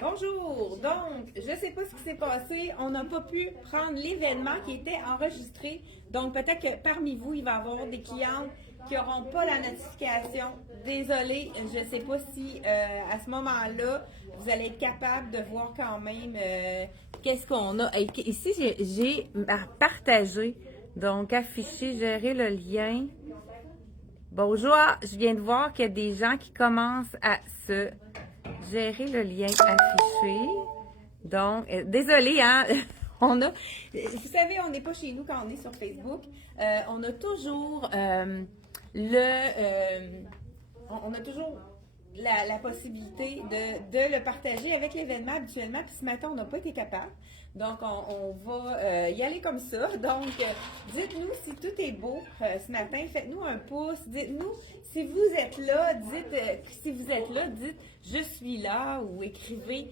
Bonjour! Donc, je ne sais pas ce qui s'est passé. On n'a pas pu prendre l'événement qui était enregistré. Donc, peut-être que parmi vous, il va y avoir des clientes qui n'auront pas la notification. Désolée, je ne sais pas si à ce moment-là, vous allez être capable de voir quand même qu'est-ce qu'on a. Ici, j'ai partagé, donc affiché, gérer le lien. Bonjour, je viens de voir qu'il y a des gens qui commencent à se gérer le lien affiché. Donc, désolé, hein, on a, vous savez, on n'est pas chez nous quand on est sur Facebook. On a toujours on a toujours la possibilité de le partager avec l'événement habituellement. Puis ce matin, on n'a pas été capable. Donc, on va y aller comme ça. Donc, dites-nous si tout est beau ce matin. Faites-nous un pouce. Dites-nous si vous êtes là. Si vous êtes là, dites je suis là ou écrivez.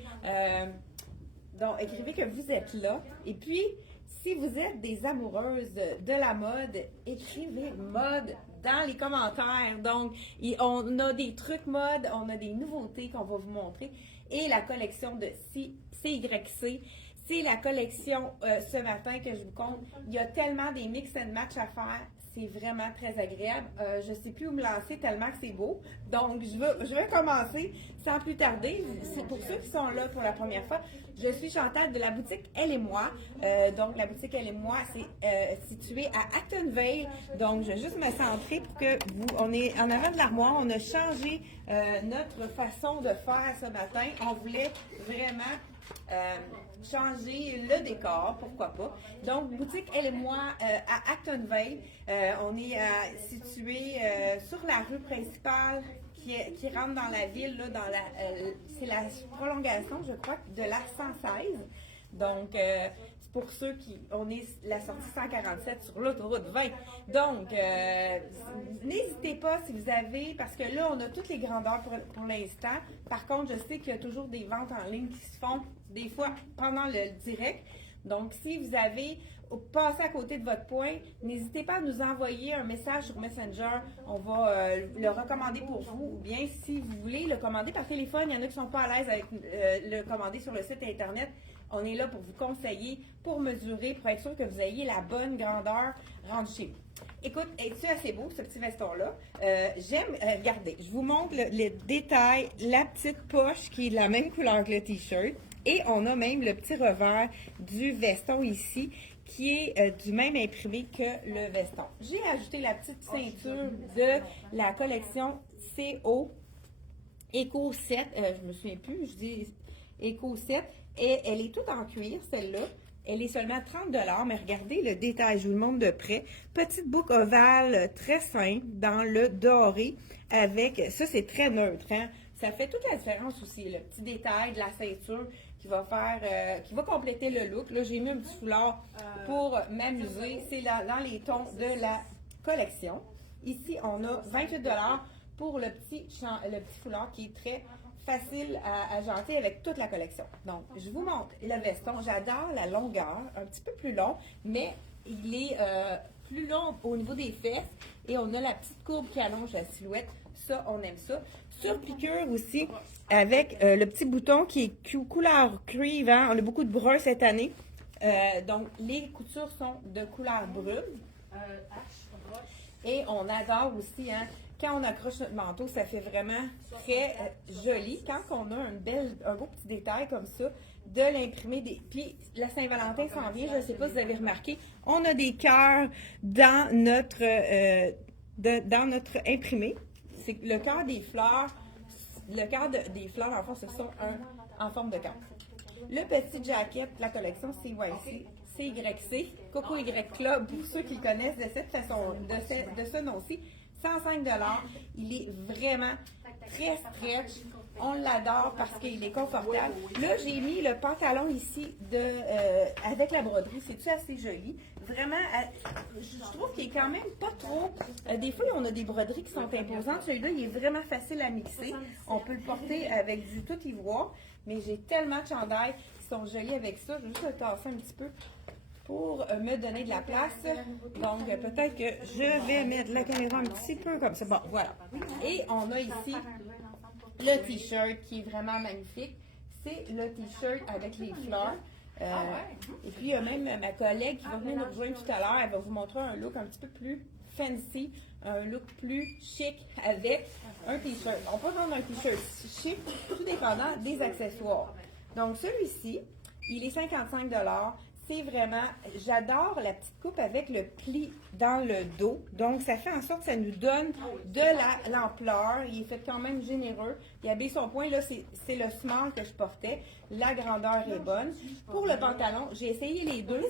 Donc, écrivez que vous êtes là. Et puis, si vous êtes des amoureuses de la mode, écrivez mode dans les commentaires. Donc, on a des trucs mode, on a des nouveautés qu'on va vous montrer. Et la collection de CYC, c'est la collection ce matin que je vous compte. Il y a tellement des mix and match à faire. C'est vraiment très agréable. Je ne sais plus où me lancer tellement que c'est beau. Donc, je vais commencer sans plus tarder. C'est pour ceux qui sont là pour la première fois. Je suis Chantal de la boutique Elle et moi. Donc, la boutique Elle et moi, c'est situé à Acton Vale. Donc, je vais juste me centrer pour que on est en avant de l'armoire. On a changé notre façon de faire ce matin. On voulait vraiment changer le décor, pourquoi pas. Donc, boutique Elle et moi à Acton Vale. On est situé sur la rue principale qui rentre dans la ville, là, c'est la prolongation, je crois, de la 116. Donc, c'est pour ceux on est la sortie 147 sur l'autoroute 20. Donc, n'hésitez pas si vous avez, parce que là, on a toutes les grandeurs pour l'instant. Par contre, je sais qu'il y a toujours des ventes en ligne qui se font des fois pendant le direct. Donc, si vous avez passé à côté de votre point, n'hésitez pas à nous envoyer un message sur Messenger. On va le recommander pour vous. Ou bien, si vous voulez le commander par téléphone, il y en a qui ne sont pas à l'aise avec le commander sur le site Internet. On est là pour vous conseiller, pour mesurer, pour être sûr que vous ayez la bonne grandeur rentre chez vous. Écoute, es-tu assez beau, ce petit veston-là? Regardez, je vous montre le détail, la petite poche qui est de la même couleur que le T-shirt. Et on a même le petit revers du veston ici, qui est du même imprimé que le veston. J'ai ajouté la petite ceinture de la collection CO Eco 7. Je me souviens plus, je dis Eco 7. Et elle est toute en cuir, celle-là. Elle est seulement 30 $, mais regardez le détail, je vous le montre de près. Petite boucle ovale très simple dans le doré avec, ça c'est très neutre, hein? Ça fait toute la différence aussi, le petit détail de la ceinture qui va qui va compléter le look. Là, j'ai mis un petit foulard pour m'amuser. C'est dans les tons de la collection. Ici, on a 28 $ pour le petit foulard qui est très facile à janter avec toute la collection. Donc, je vous montre le veston. J'adore la longueur, un petit peu plus long, mais il est plus long au niveau des fesses et on a la petite courbe qui allonge la silhouette. Ça, on aime ça. Sur piqûre aussi, avec le petit bouton qui est couleur cuivre. Hein? On a beaucoup de brun cette année. Donc, les coutures sont de couleur brune. Et on adore aussi, hein, quand on accroche notre manteau, ça fait vraiment très joli. Quand on a un beau petit détail comme ça, de l'imprimer. Puis la Saint-Valentin s'en vient, je ne sais pas si vous avez remarqué, on a des cœurs dans notre imprimé. C'est le cœur des fleurs. Le cœur des fleurs, en fait, ce sont en forme de cœur. Le petit jacket de la collection CYC, Coco Y Club, pour ceux qui connaissent de cette façon, de ce nom-ci, 105 $. Il est vraiment très stretch. On l'adore parce qu'il est confortable. Là, j'ai mis le pantalon ici avec la broderie. C'est-tu assez joli? Vraiment, je trouve qu'il est quand même pas trop... des fois, on a des broderies qui sont imposantes. Celui-là, il est vraiment facile à mixer. On peut le porter avec du tout ivoire. Mais j'ai tellement de chandails qui sont jolis avec ça. Je vais juste le tasser un petit peu pour me donner de la place. Donc, peut-être que je vais mettre la caméra un petit peu comme ça. Bon, voilà. Et on a ici le T-shirt qui est vraiment magnifique. c'est le t-shirt avec les fleurs. Et puis, il y a même ma collègue qui va venir nous rejoindre tout à l'heure. Elle va vous montrer un look un petit peu plus fancy, un look plus chic avec un t-shirt. On peut rendre un t-shirt chic, tout dépendant des accessoires. Donc, celui-ci, il est 55 $. C'est vraiment, j'adore la petite coupe avec le pli dans le dos. Donc, ça fait en sorte que ça nous donne de l'ampleur. Il est fait quand même généreux. Il habille son point, là, c'est le small que je portais. La grandeur est bonne. Pour le pantalon, j'ai essayé les deux.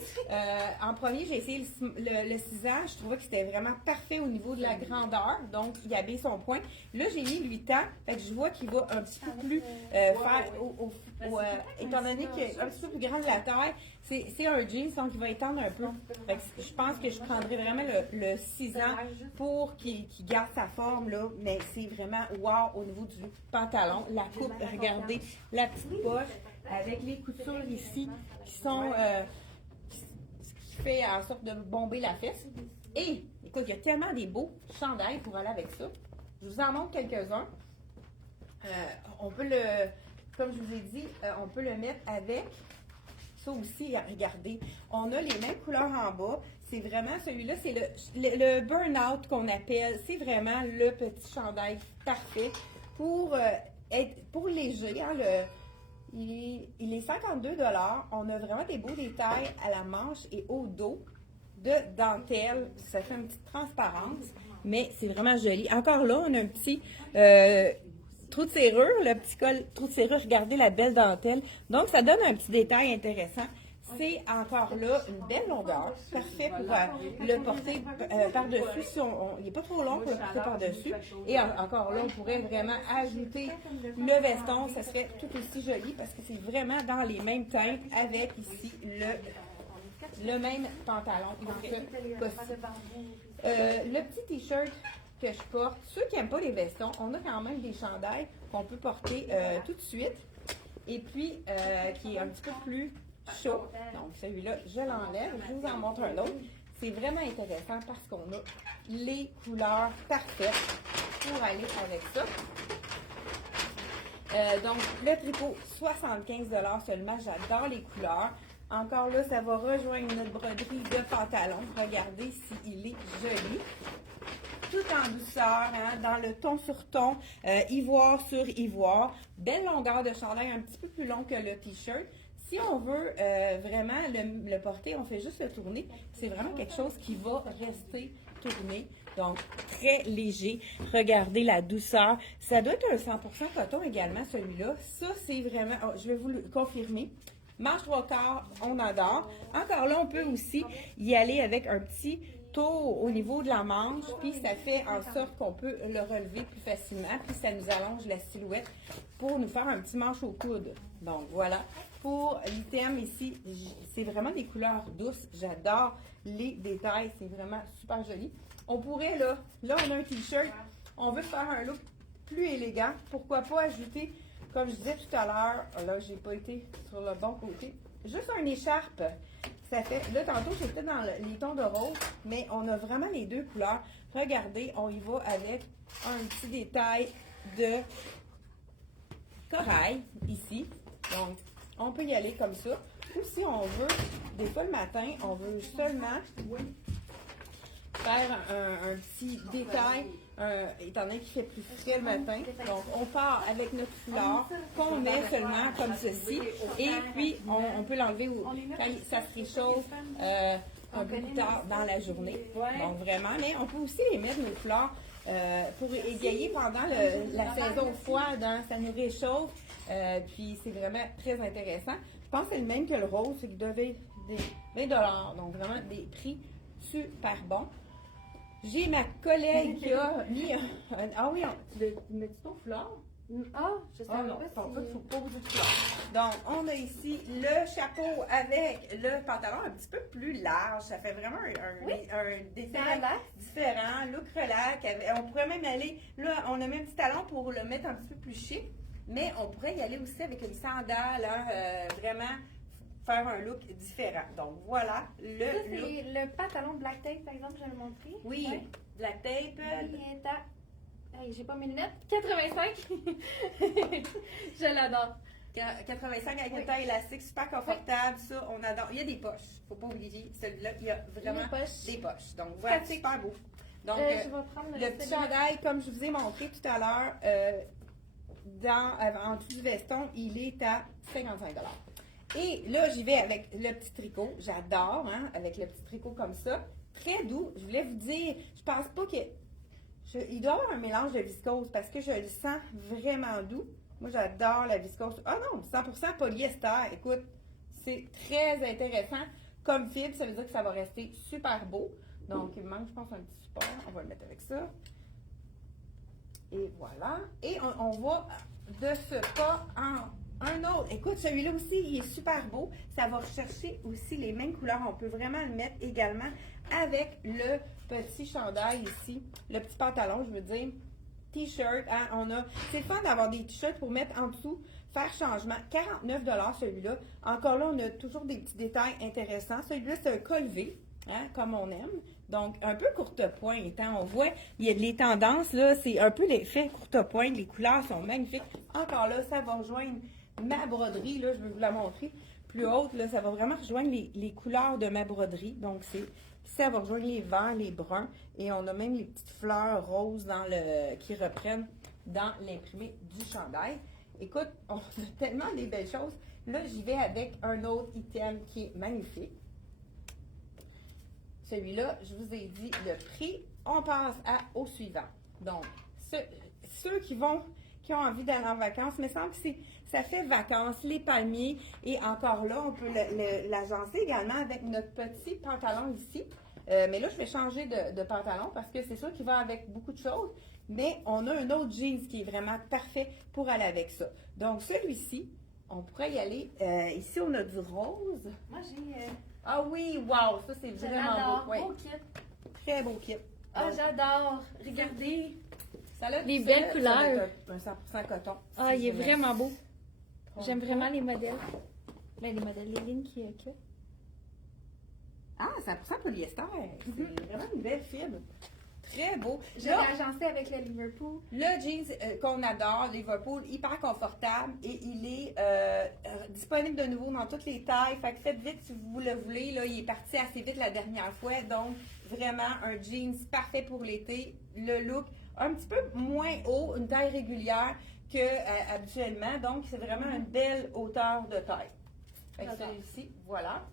En premier, j'ai essayé le 6 ans. Je trouvais que c'était vraiment parfait au niveau de la grandeur. Donc, il habille son point. Là, j'ai mis 8 ans. Fait que je vois qu'il va un petit peu plus faire, étant donné qu'il est un petit peu plus grand de la taille, c'est un jeans, donc il va étendre un peu. Fait que je pense que je prendrais vraiment le 6 ans pour qu'il garde sa forme, là. Mais c'est vraiment wow au niveau du pantalon. La coupe, regardez, la petite poche avec les coutures ici qui sont... ce qui fait en sorte de bomber la fesse. Et, écoute, il y a tellement des beaux chandails pour aller avec ça. Je vous en montre quelques-uns. On peut comme je vous ai dit, on peut le mettre avec... Ça aussi, regardez, on a les mêmes couleurs en bas. C'est vraiment celui-là, c'est le burn-out qu'on appelle. C'est vraiment le petit chandail parfait pour pour léger. Hein, il est 52 $. On a vraiment des beaux détails à la manche et au dos de dentelle. Ça fait une petite transparence, mais c'est vraiment joli. Encore là, on a un petit... trou de serrure, le petit col, trou de serrure, regardez la belle dentelle. Donc, ça donne un petit détail intéressant. C'est encore là une belle longueur, parfait pour le porter par-dessus. Si il n'est pas trop long pour le porter par-dessus. Et encore là, on pourrait vraiment ajouter le veston. Ça serait tout aussi joli parce que c'est vraiment dans les mêmes teintes avec ici le même pantalon. Le petit t-shirt que je porte. Ceux qui n'aiment pas les vestons, on a quand même des chandails qu'on peut porter tout de suite. Et puis, qui est un petit peu plus chaud. Donc, celui-là, je l'enlève. Je vous en montre un autre. C'est vraiment intéressant parce qu'on a les couleurs parfaites pour aller avec ça. Donc, le tricot, 75 $ seulement. J'adore les couleurs. Encore là, ça va rejoindre notre broderie de pantalon. Regardez s'il est joli. Tout en douceur, hein, dans le ton sur ton, ivoire sur ivoire. Belle longueur de chandail, un petit peu plus long que le t-shirt. Si on veut vraiment le porter, on fait juste le tourner. C'est vraiment quelque chose qui va rester tourné. Donc, très léger. Regardez la douceur. Ça doit être un 100% coton également, celui-là. Ça, c'est vraiment... Oh, je vais vous le confirmer. Manche 3/4, on adore. Encore là, on peut aussi y aller avec un petit tour au niveau de la manche, puis ça fait en sorte qu'on peut le relever plus facilement, puis ça nous allonge la silhouette pour nous faire un petit manche au coude. Donc voilà, pour l'item ici, c'est vraiment des couleurs douces, j'adore les détails, c'est vraiment super joli. On pourrait là on a un t-shirt, on veut faire un look plus élégant, pourquoi pas ajouter, comme je disais tout à l'heure, là j'ai pas été sur le bon côté, juste une écharpe. Ça fait, là, tantôt, j'étais dans les tons de rose, mais on a vraiment les deux couleurs. Regardez, on y va avec un petit détail de corail, ici. Donc, on peut y aller comme ça. Ou si on veut, des fois le matin, on veut seulement faire un petit détail, étant donné qu'il fait plus frais le matin. Donc, on part avec notre foulard qu'on met seulement comme ceci. Et puis, on peut l'enlever quand ça se réchauffe un peu plus tard dans la journée. Donc, vraiment. Mais on peut aussi les mettre, nos foulards, pour égayer pendant la saison froide. Hein, ça nous réchauffe. Puis, c'est vraiment très intéressant. Je pense que c'est le même que le rose. C'est qu'il devait des 20 $. Donc, vraiment des prix super bons. J'ai ma collègue qui a mis ah oui, tu mets-tu ton foulard? Ah, je sais pas. Non, pas beaucoup de foulard. Donc, on a ici le chapeau avec le pantalon un petit peu plus large. Ça fait vraiment un détail différent, look relax. On pourrait même aller, là, on a mis un petit talon pour le mettre un petit peu plus chic, mais on pourrait y aller aussi avec une sandale, hein, vraiment faire un look différent. Donc, voilà le ça, c'est look. le pantalon Black Tape, par exemple, j'avais montré. Oui, ouais. Black Tape. Il est à... Hey, j'ai pas mes lunettes. 85. Je l'adore. 85 avec une taille élastique, super confortable, ça, on adore. Il y a des poches, faut pas oublier, celui-là, il y a vraiment des poches. Donc voilà, super beau. Donc, je vais prendre le petit chandail, comme je vous ai montré tout à l'heure, en dessous du veston, il est à 55 $. Et là, j'y vais avec le petit tricot. J'adore, hein, avec le petit tricot comme ça. Très doux. Je voulais vous dire, je pense pas que... il doit y avoir un mélange de viscose parce que je le sens vraiment doux. Moi, j'adore la viscose. Ah non, 100% polyester. Écoute, c'est très intéressant. Comme fibre, ça veut dire que ça va rester super beau. Donc, il me manque, je pense, un petit support. On va le mettre avec ça. Et voilà. Et on va de ce pas en un autre. Écoute, celui-là aussi, il est super beau. Ça va rechercher aussi les mêmes couleurs. On peut vraiment le mettre également avec le petit chandail ici. Le petit pantalon, je veux dire. T-shirt, hein, c'est fun d'avoir des t-shirts pour mettre en dessous, faire changement. 49 $ celui-là. Encore là, on a toujours des petits détails intéressants. Celui-là, c'est un col V, hein, comme on aime. Donc, un peu courte pointe. Hein, on voit, il y a les tendances, là, c'est un peu l'effet courte pointe. Les couleurs sont magnifiques. Encore là, ça va rejoindre ma broderie. Là, je vais vous la montrer plus haute. Là, ça va vraiment rejoindre les couleurs de ma broderie. Donc, ça va rejoindre les verts, les bruns. Et on a même les petites fleurs roses qui reprennent dans l'imprimé du chandail. Écoute, on a tellement des belles choses. Là, j'y vais avec un autre item qui est magnifique. Celui-là, je vous ai dit le prix. On passe au suivant. Donc, ceux qui ont envie d'aller en vacances, mais semble que ça fait vacances, les palmiers. Et encore là, on peut l'agencer également avec notre petit pantalon ici. Mais là, je vais changer de pantalon parce que c'est sûr qu'il va avec beaucoup de choses. Mais on a un autre jeans qui est vraiment parfait pour aller avec ça. Donc, celui-ci, on pourrait y aller. Ici, on a du rose. Moi, j'ai... Ah oui, wow, ça c'est vraiment beau. Ouais. Beau kit. Très beau kit. Ah, j'adore. Regardez. Les belles couleurs. Un 100% coton. Ah, il est vraiment beau. J'aime vraiment les modèles. Ben, les modèles, les lignes qu'il y a. Ah, 100% polyester. C'est vraiment une belle fibre. Très beau. Je l'ai agencé avec le Liverpool. Le jeans qu'on adore, Liverpool, hyper confortable et il est disponible de nouveau dans toutes les tailles. Fait que faites vite si vous le voulez. Là, il est parti assez vite la dernière fois. Donc, vraiment un jeans parfait pour l'été. Le look un petit peu moins haut, une taille régulière que habituellement. Donc, c'est vraiment une belle hauteur de taille. Fait que celui-ci, voilà.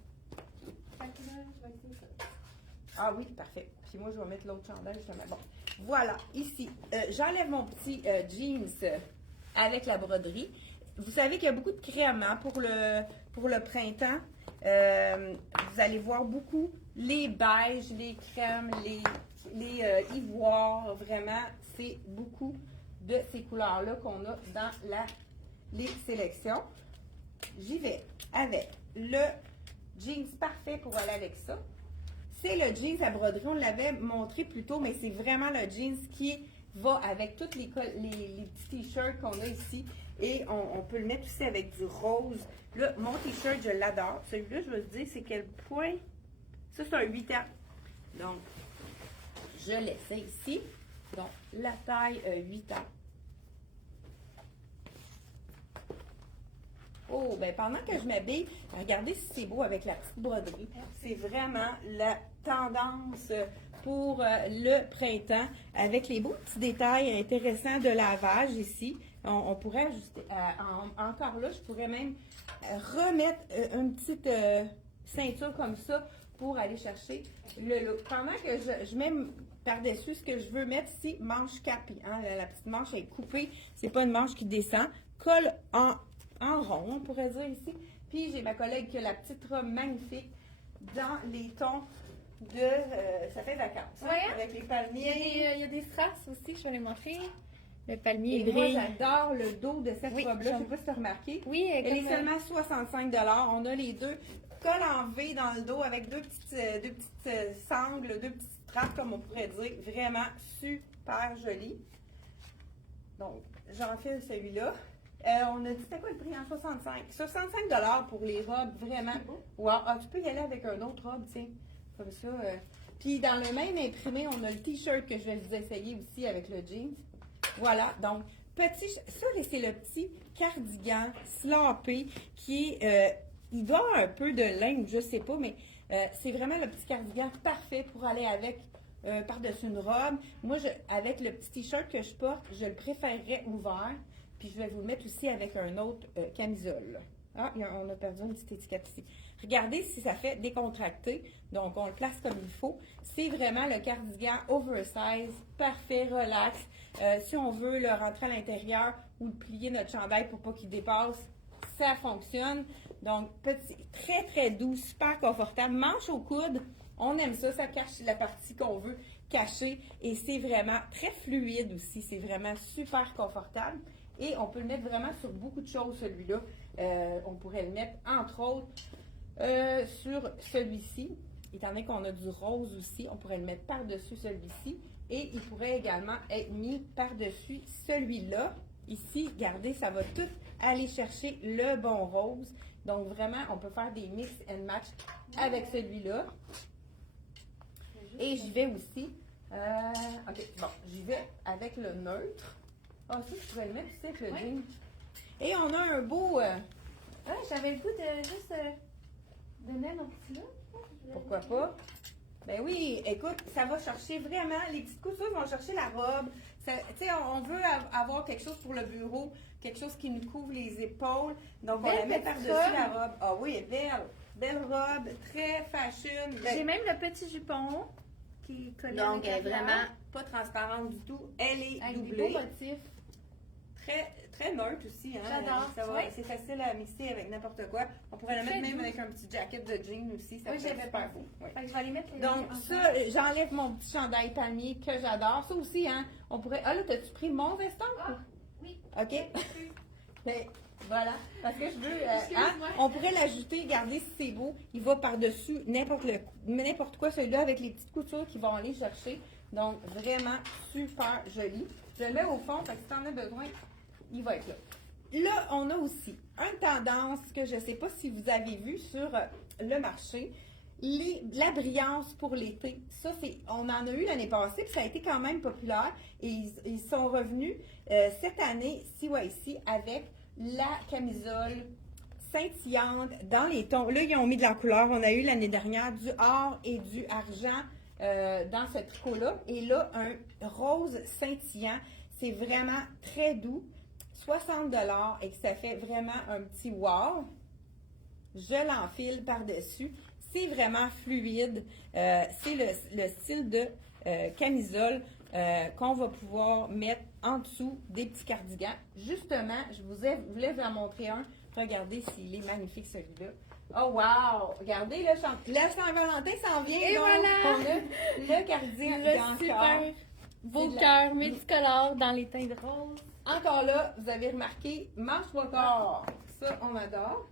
Fait que là, je vais essayer ça. Ah oui, parfait. Puis moi, je vais mettre l'autre chandail justement. Bon, voilà, ici, j'enlève mon petit jeans avec la broderie. Vous savez qu'il y a beaucoup de crème hein, pour le printemps. Vous allez voir beaucoup les beiges, les crèmes, les ivoires. Vraiment, c'est beaucoup de ces couleurs-là qu'on a dans les sélections. J'y vais avec le jeans parfait pour aller avec ça. C'est le jeans à broderie, on l'avait montré plus tôt, mais c'est vraiment le jeans qui va avec tous les petits t-shirts qu'on a ici. Et on peut le mettre aussi avec du rose. Là, mon t-shirt, je l'adore. Celui-là, je vais vous dire, c'est quel point? Ça, c'est un 8 ans. Donc, je l'essaie ici. Donc, la taille 8 ans. Oh, ben pendant que je m'habille, regardez si c'est beau avec la petite broderie. C'est vraiment la tendance pour le printemps avec les beaux petits détails intéressants de lavage ici. On pourrait ajuster, encore là, je pourrais même remettre une petite ceinture comme ça pour aller chercher le look. Pendant que je mets par-dessus ce que je veux mettre ici, manche capi. Hein, la petite manche est coupée, c'est pas une manche qui descend. Colle en rond, on pourrait dire ici. Puis j'ai ma collègue qui a la petite robe magnifique dans les tons de ça fait vacances. Ouais. Hein, avec les palmiers. Il y a des strass aussi, je vais les montrer. Le palmier Et moi, brille. j'adore le dos de cette Oui, robe-là. Je ne sais pas si tu as remarqué. Oui, Elle est seulement 65 $. On a les deux cols en V dans le dos avec deux petites sangles, deux petites straps, comme on pourrait dire. Vraiment super joli. Donc, j'enfile celui-là. On a dit, c'était quoi le prix en 65? 65 $ pour les robes, vraiment. Wow. Ah, tu peux y aller avec un autre robe, tiens. Comme ça. Puis dans le même imprimé, on a le t-shirt que je vais vous essayer aussi avec le jeans. Voilà, donc petit, ça, c'est le petit cardigan slopé qui il doit avoir un peu de laine, je sais pas, mais c'est vraiment le petit cardigan parfait pour aller avec par-dessus une robe. Moi, avec le petit t-shirt que je porte, je le préférerais ouvert. Puis je vais vous le mettre aussi avec un autre camisole. Ah, on a perdu une petite étiquette ici. Regardez si ça fait décontracté. Donc, on le place comme il faut. C'est vraiment le cardigan oversize, parfait, relax. Si on veut le rentrer à l'intérieur ou le plier notre chandail pour pas qu'il dépasse, ça fonctionne. Donc, petit, très, très doux, super confortable. Manche au coude, on aime ça. Ça cache la partie qu'on veut cacher. Et c'est vraiment très fluide aussi. C'est vraiment super confortable. Et on peut le mettre vraiment sur beaucoup de choses, celui-là. On pourrait le mettre, entre autres, sur celui-ci. Étant donné qu'on a du rose aussi, on pourrait le mettre par-dessus celui-ci. Et il pourrait également être mis par-dessus celui-là. Ici, regardez, ça va tout aller chercher le bon rose. Donc, vraiment, on peut faire des mix and match avec celui-là. Et j'y vais aussi. OK, bon, j'y vais avec le neutre. Ah, ça, je pourrais le mettre aussi avec le jean. Et on a un beau... Ah, j'avais le goût de juste donner un petit là. Pourquoi pas? Ben oui, écoute, ça va chercher vraiment, les petites coutures vont chercher la robe. Tu sais, on veut avoir quelque chose pour le bureau, quelque chose qui nous couvre les épaules. Donc, on la met par-dessus la robe. Ah oui, elle est belle. Belle robe, très fashion. J'ai même le petit jupon qui est collé. Donc, elle est vraiment pas transparente du tout. Elle est avec doublée. des beaux motifs. Très, très neutre aussi. Hein? J'adore. Ça va, Oui. c'est facile à mixer avec n'importe quoi. On pourrait la mettre même avec un petit jacket de jean aussi. Ça Oui, fait j'avais super pensé. beau. Oui. Fait que je vais aller mettre les Donc, deux ça, ensemble. j'enlève mon petit chandail palmier que j'adore. Ça aussi, hein, on pourrait... Ah là, t'as-tu pris mon veston? Ah, oui. OK. Ben, voilà. Parce que je veux... hein, Excuse-moi. on pourrait l'ajouter, regardez si c'est beau. Il va par-dessus n'importe quoi, celui-là, avec les petites coutures qui vont aller chercher. Donc, vraiment super joli. Je le mets au fond, parce que si t'en as besoin, il va être là. Là, on a aussi une tendance que je ne sais pas si vous avez vu sur le marché. La brillance pour l'été. Ça, on en a eu l'année passée, puis ça a été quand même populaire. Et ils sont revenus cette année, ici, avec la camisole scintillante dans les tons. Là, ils ont mis de la couleur. On a eu l'année dernière du or et du argent dans ce tricot-là. Et là, un rose scintillant. C'est vraiment très doux. 60 $ et que ça fait vraiment un petit wow. Je l'enfile par-dessus. C'est vraiment fluide. C'est le style de camisole qu'on va pouvoir mettre en dessous des petits cardigans. Justement, je voulais vous en montrer un. Regardez s'il est magnifique celui-là. Oh wow! Regardez, le Saint-Valentin s'en vient. Et donc, voilà! on a le cardigan Le super beau cœur multicolore dans les teintes roses. Encore là, vous avez remarqué, manche trois quarts. Ça, on adore.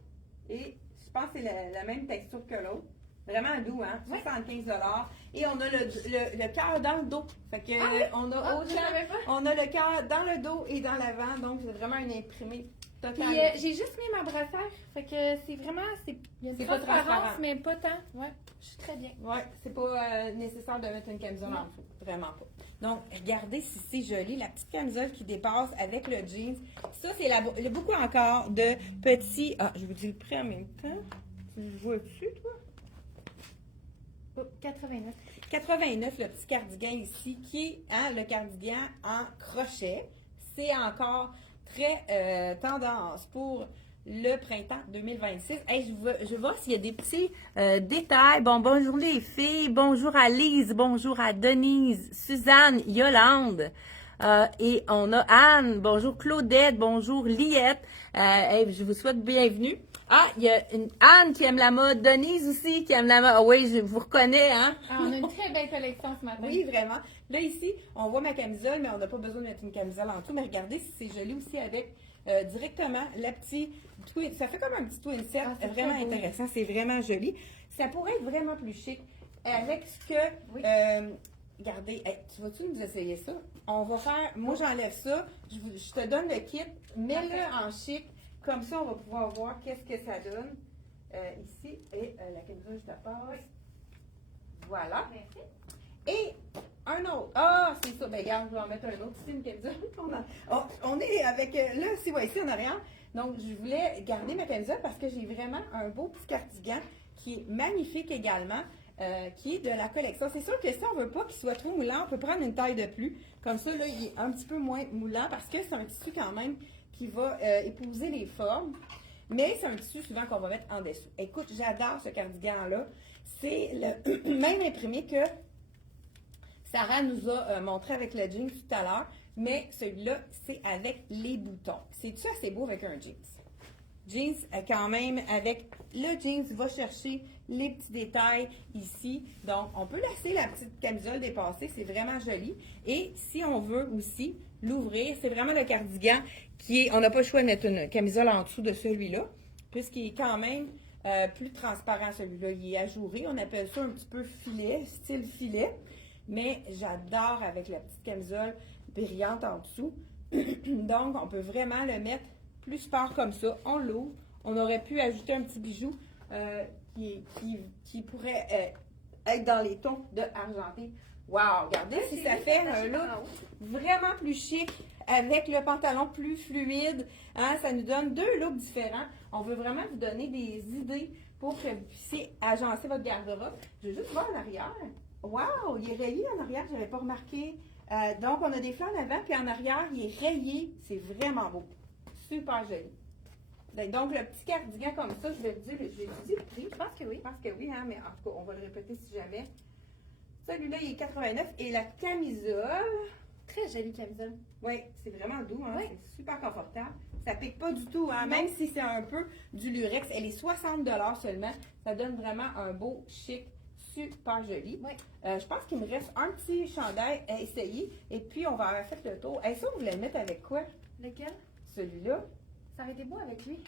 Et je pense que c'est la même texture que l'autre. Vraiment doux, hein? 75 $. Et on a le cœur dans le dos. Fait que on a on a le cœur dans le dos et dans l'avant. Donc, c'est vraiment une imprimée totale. Puis j'ai juste mis ma brassière. Fait que c'est vraiment. Il y a une C'est pas transparence, transparent. mais pas tant. Ouais, je suis très bien. Ouais, c'est pas nécessaire de mettre une camisole en dessous. Vraiment pas. Donc, regardez si c'est joli. La petite camisole qui dépasse avec le jeans. Ça, c'est il y a beaucoup encore de petits... Ah, je vous dis le prix en même temps. Tu le vois-tu, toi? Oh, 89. 89, le petit cardigan ici, qui est le cardigan en crochet. C'est encore très tendance pour le printemps 2026. Hey, je vais voir s'il y a des petits détails. Bon, bonjour les filles, bonjour à Lise, bonjour à Denise, Suzanne, Yolande. Et on a Anne, bonjour Claudette, bonjour Liette. Hey, je vous souhaite bienvenue. Ah, il y a une Anne qui aime la mode, Denise aussi qui aime la mode. Ah oui, je vous reconnais, hein? Ah, on a une très belle collection ce matin. Oui, vraiment. Là, ici, on voit ma camisole, mais on n'a pas besoin de mettre une camisole en dessous. Mais regardez si c'est joli aussi avec directement la petite twin. Ça fait comme un petit twin set. Ah, c'est vraiment très beau. intéressant. C'est vraiment joli. Ça pourrait être vraiment plus chic avec ce que... Oui. Regardez, hey, tu vas-tu nous essayer ça? On va faire... Moi, j'enlève ça. Je te donne le kit. Mets-le en chic. Comme ça, on va pouvoir voir qu'est-ce que ça donne ici. Et la camisole, je te passe. Voilà. Merci. Et un autre. Ah, c'est ça. Ben, regarde, je vais en mettre un autre ici, une camisole. On est avec, là, ici en arrière. Donc, je voulais garder ma camisole parce que j'ai vraiment un beau petit cardigan qui est magnifique également, qui est de la collection. C'est sûr que si on ne veut pas qu'il soit trop moulant, on peut prendre une taille de plus. Comme ça, là, il est un petit peu moins moulant parce que c'est un tissu quand même qui va épouser les formes. Mais c'est un tissu souvent qu'on va mettre en dessous. Écoute, j'adore ce cardigan-là. C'est le même imprimé que Sarah nous a montré avec le jean tout à l'heure. Mais celui-là, c'est avec les boutons. C'est-tu assez beau avec un jeans? Jeans, quand même, avec le jeans, va chercher les petits détails ici. Donc, on peut laisser la petite camisole dépasser. C'est vraiment joli. Et si on veut aussi l'ouvrir, c'est vraiment le cardigan qui est... On n'a pas le choix de mettre une camisole en dessous de celui-là, puisqu'il est quand même plus transparent, celui-là. Il est ajouré. On appelle ça un petit peu filet, style filet. Mais j'adore avec la petite camisole brillante en dessous. Donc, on peut vraiment le mettre plus sport comme ça. On l'ouvre. On aurait pu ajouter un petit bijou qui pourrait être dans les tons de argenté. Wow! Regardez si ça fait un look vraiment plus chic avec le pantalon plus fluide. Hein? Ça nous donne deux looks différents. On veut vraiment vous donner des idées pour que vous puissiez agencer votre garde-robe. Je vais juste voir en arrière. Wow! Il est rayé en arrière, je n'avais pas remarqué. Donc, on a des fleurs en avant, puis en arrière, il est rayé. C'est vraiment beau. Super joli. Donc, le petit cardigan comme ça, je vais vous dire, j'ai dit le prix. Je pense que oui. Je pense que oui, hein, mais en tout cas, on va le répéter si jamais. Celui-là, il est 89. Et la camisole. Très jolie camisole. Oui, c'est vraiment doux, hein? Oui. C'est super confortable. Ça pique pas du tout, hein? Même si c'est un peu du lurex. Elle est 60 $ seulement. Ça donne vraiment un beau chic. Super joli. Oui. Je pense qu'il me reste un petit chandail à essayer. Et puis, on va avoir fait le tour. Et ça, on voulait le mettre avec quoi? Lequel? Celui-là. Ça aurait été beau avec lui.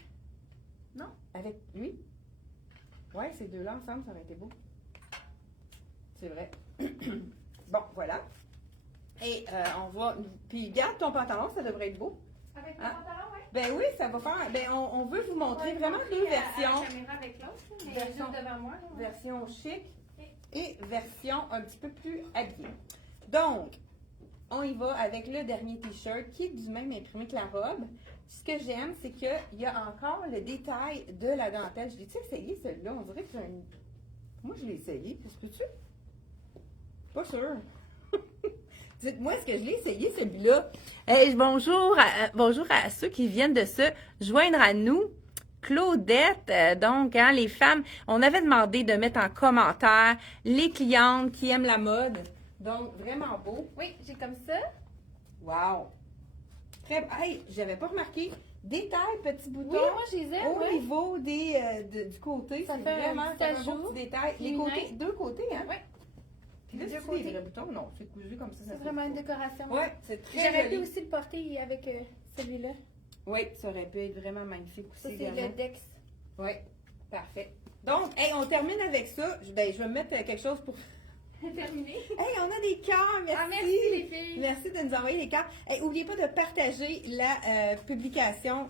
Non? Avec lui? Oui, ces deux-là ensemble, ça aurait été beau. C'est vrai. Bon, voilà. Et on va... Puis, garde ton pantalon, ça devrait être beau. Avec le Hein? pantalon, oui. Ben oui, ça va faire... Ben, on veut vous montrer vraiment deux versions. La caméra avec l'autre, mais Version- juste devant moi. Là, ouais. Version chic et version un petit peu plus habillée. Donc, on y va avec le dernier t-shirt qui est du même imprimé que la robe. Ce que j'aime, c'est qu'il y a encore le détail de la dentelle. Je l'ai-tu essayé, celui-là? On dirait que j'ai un... Moi, je l'ai essayé. Est-ce que tu? Pas sûr. Dites-moi, est-ce que je l'ai essayé, celui-là? Hey, bonjour à ceux qui viennent de se joindre à nous. Claudette, donc, hein, les femmes, on avait demandé de mettre en commentaire les clientes qui aiment la mode. Donc, vraiment beau. Oui, j'ai comme ça. Wow! Très... Hey, j'avais pas remarqué. Détail, petits boutons. Oui, moi, je les aime. Au ouais. niveau du côté, Ça c'est fait un vraiment petit ça fait un ajout beau petit détail. Les féminin. côtés, deux côtés, hein? Oui. Puis là, Deux c'est côtés. des vrais boutons? Non, c'est cousu comme ça. C'est vraiment une décoration. Oui, c'est très J'aurais pu joli. aussi le porter avec celui-là. Oui, ça aurait pu être vraiment magnifique aussi Ça, c'est également. le Dex. Oui, parfait. Donc, hey, on termine avec ça. Ben, je vais me mettre quelque chose pour... Terminé. Hey, on a des cœurs, merci. Ah, merci les filles. Merci de nous envoyer les cartes. Hey, n'oubliez pas de partager la publication,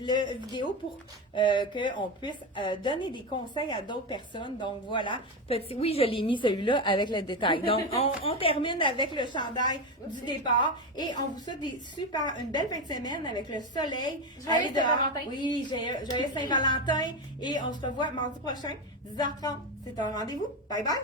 le vidéo pour qu'on puisse donner des conseils à d'autres personnes. Donc voilà, oui, je l'ai mis celui-là avec le détail. Donc on termine avec le chandail du départ et on vous souhaite une belle fin de semaine avec le soleil. Joyeux Allez dehors. Saint-Valentin. Oui, joyeux Saint-Valentin et on se revoit mardi prochain, 10h30. C'est un rendez-vous. Bye bye.